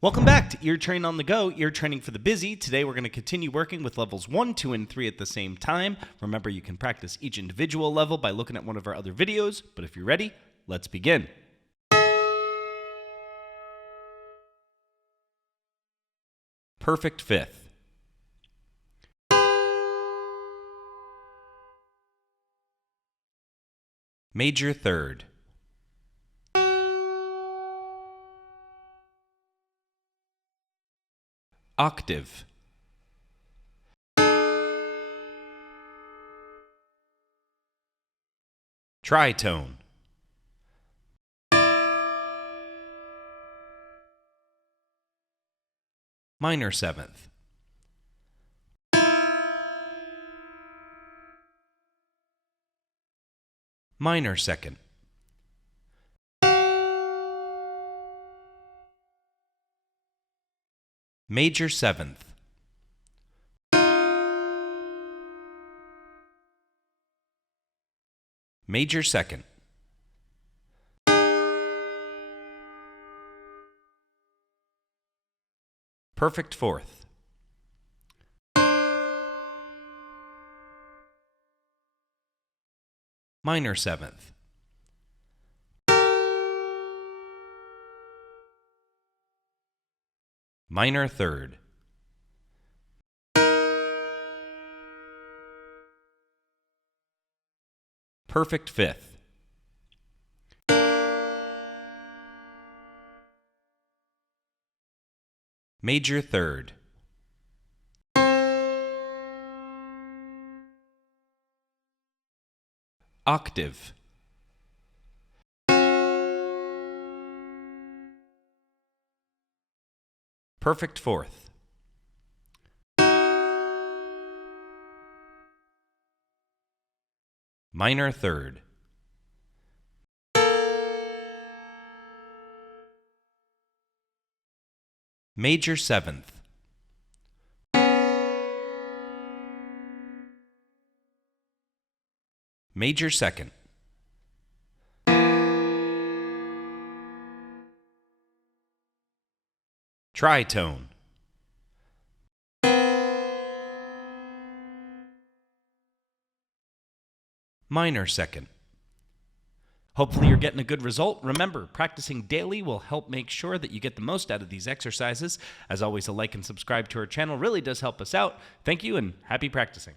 Welcome back to Ear Train on the Go, ear training for the busy. Today we're going to continue working with levels 1, 2, and 3 at the same time. Remember, you can practice each individual level by looking at one of our other videos, but if you're ready, let's begin. Perfect fifth. Major third. Octave. Tritone. Minor seventh. Minor second. Major seventh. Major second. Perfect fourth. Minor seventh. Minor third. Perfect fifth. Major third. Octave. Perfect fourth. Minor third. Major seventh. Major second. Tritone. Minor second. Hopefully you're getting a good result. Remember, practicing daily will help make sure that you get the most out of these exercises. As always, a like and subscribe to our channel really does help us out. Thank you and happy practicing.